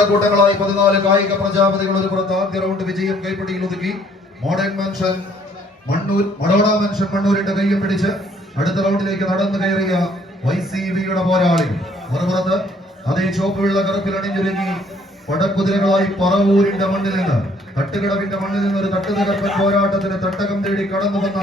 പടക്കൂട്ടങ്ങളായി 14 കായിക പ്രജാപതികൾ ഒരു പുറത്ത് ആദ്യ റൗണ്ട് വിജയം കൈപ്പിടിയിൽ ഒതുക്കി. മോഡേൺ മനുഷ്യൻ മണ്ണൂരിന്റെ കയ്യും പിടിച്ച് അടുത്ത റൗണ്ടിലേക്ക് നടന്നു കയറിയ YCVയുടെ പോരാളി. മറുപുറത്ത് അതേ ചുവപ്പുള്ള കറുപ്പിൽ അണിഞ്ഞൊരുങ്ങി പടക്കുതിരകളായി പറവൂരിന്റെ മണ്ണിൽ നിന്ന്, തട്ടുകടവിന്റെ മണ്ണിൽ നിന്ന് ഒരു തട്ടുതകർപ്പൻ പോരാട്ടത്തിന് തട്ടകം തേടി കടന്നു വന്ന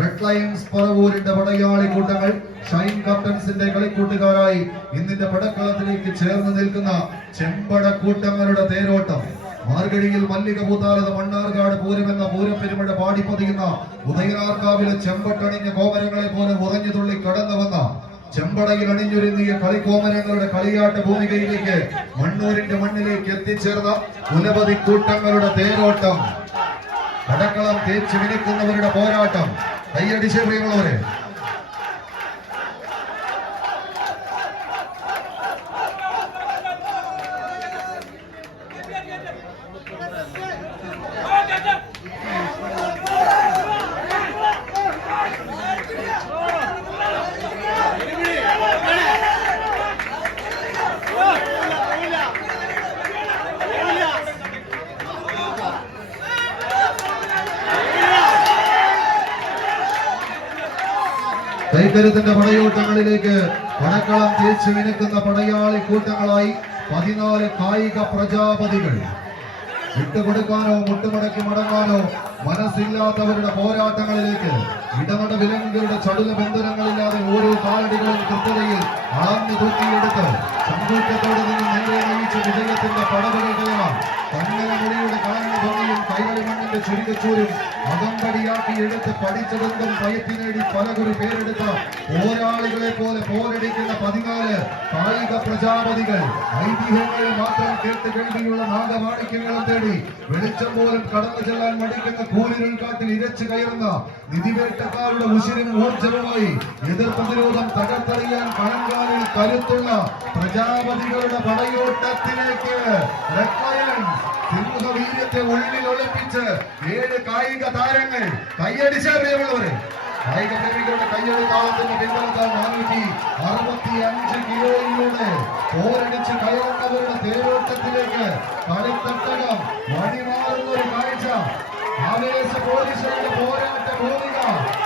റെഡ് ലയൺസ് പറവൂരിന്റെ പടയാളി കൂട്ടങ്ങൾ ഷൈൻ കർട്ടൻസിന്റെ കളിക്കൂട്ടുകാരായി ഇന്നിന്റെ പടക്കളത്തിലേക്ക് ചേർന്ന് നിൽക്കുന്ന ചെമ്പട കൂട്ടങ്ങളുടെ തേരോട്ടം. മാർഗഴിയിൽ മല്ലിക പൂത്താലത് മണ്ണാർക്കാട് പൂരമെന്ന പൂരപ്പെരുമഴ പാടിപ്പതിയുന്ന ഉദയനാർക്കാവിലെ ചെമ്പട്ടണിഞ്ഞ കോമരങ്ങളെ പോലെ ഉറഞ്ഞു തുള്ളി കടന്നു വന്ന ചെമ്പടയിൽ അണിഞ്ഞൊരുങ്ങിയ കളിക്കോമരങ്ങളുടെ കളിയാട്ട ഭൂമികയിലേക്ക് മണ്ണൂരിന്റെ മണ്ണിലേക്ക് എത്തിച്ചേർന്ന നിരവധി കൂട്ടങ്ങളുടെ തേരോട്ടം. പടക്കളം തേച്ചു മിനുക്കുന്നവരുടെ പോരാട്ടം. കൈയടിച്ച് പ്രിയമുള്ളവരെ, കൈക്കരുത്തിന്റെ പടയോട്ടങ്ങളിലേക്ക് പടക്കളം തേച്ചു മിനുക്കുന്ന പടയാളി കൂട്ടങ്ങളായി 14 കായിക പ്രജാപതികൾ. വിട്ടുകൊടുക്കാനോ മുട്ടുമടക്കി മടങ്ങാനോ മനസ്സില്ലാത്തവരുടെ പോരാട്ടങ്ങളിലേക്ക് ഇടനട വിലങ്ങുകളുടെ ചടുല ബന്ധനങ്ങളില്ലാതെ ഓരോ കാലടികളും കൃത്യതയിൽ അളന്നു തൂക്കിയെടുത്ത് സങ്കൂറ്റത്തോടെ നിന്ന് നേരെ നയിച്ച വിജയത്തിന്റെ പടവുകൾ കയറാം. കണ്ണന മുടിയുടെ കളഞ്ഞ ഭംഗിയും കൈകളി മണ്ണിന്റെ ചുരുക്കച്ചൂരും അകമ്പടിയാക്കി എടുത്ത് പഠിച്ചതെന്തും പയറ്റി നേടി പലകുറി പേരെടുത്ത പോരാളികളെ പോലെ പോരടിക്കുന്ന 14 കായിക പ്രജാപതികൾ. ഐതിഹ്യങ്ങളിൽ മാത്രം കേട്ട് കേൾവിയുള്ള നാഗമാണിക്യങ്ങളും തേടി വെളിച്ചം പോലും കടന്നു ചെല്ലാൻ മടിക്കുന്ന കൂലിരുൾ കാട്ടിൽ ഇരച്ചു കയറുന്ന നിധിവേട്ടക്കാരുടെ ഉശിരും ഊർജവുമായി എതിർ പ്രതിരോധം തകർത്തെറിയാൻ കണങ്കാലിൽ കരുത്തുള്ള പ്രജാപതികളുടെ പടയോട്ടത്തിലേക്ക് സിംഹവീര്യത്തെ ഉള്ളിൽ ഒളിപ്പിച്ച് 7 കായിക താരങ്ങൾ. കൈയടിച്ച പ്രിയമുള്ളവരെ, കായിക പ്രേമികളുടെ കയ്യടി താളത്തിന്റെ പിന്തുണത്താൽ 465 കിലോയിലൂടെ പോരടിച്ച് കയറുന്നവരുടെ തേരോട്ടത്തിലേക്ക് കളിത്തട്ടകം വഴിമാറുന്ന ഒരു കാഴ്ച. ആവേശ പോലീസുകളുടെ പോരാട്ട ഭൂമിക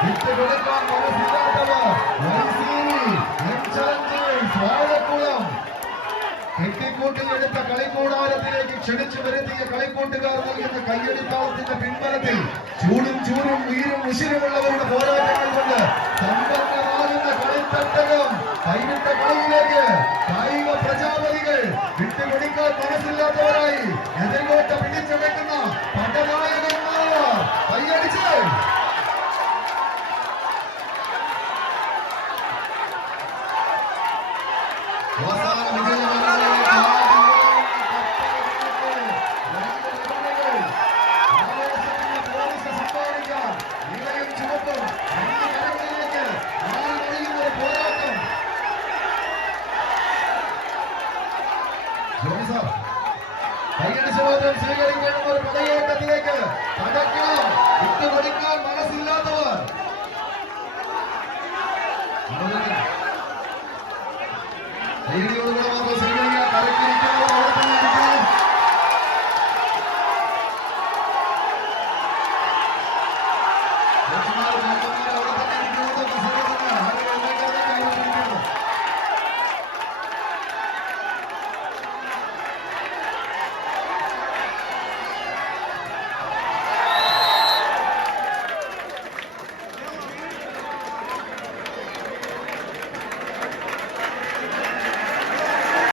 വിട്ടുകൊടുക്കാൻ മനസ്സിലാത്തവർ വാഴക്കുളം കെട്ടിക്കൂട്ടിലെടുത്ത കളിക്കൂടാരത്തിലേക്ക് ക്ഷണിച്ചു വരുത്തിയ കളിക്കൂട്ടുകാർ നൽകുന്ന കയ്യടിത്താളത്തിന്റെ പിൻബലത്തിൽ ചൂടും വീരും ഉശിരുമുള്ളവരുടെ പോരാട്ടങ്ങൾ കൊണ്ട് സമ്പന്നമാകുന്ന കളിത്തട്ടകം കൈവിട്ട കളിയിലേക്ക് കായിക പ്രജാപതികൾ വിട്ടുകൊടുക്കാൻ മനസ്സില്ലാത്തവരായി എതിർകോട്ട പിടിച്ചടക്കുന്ന പടനായകന്മാർ. കൈയടിച്ച് സ്വീകരിക്കണം ഒരു പടയോട്ടത്തിലേക്ക് പടക്കം വിട്ടുകൊടുക്കാൻ മനസ്സില്ലാത്തവർ. ധൈര്യോട്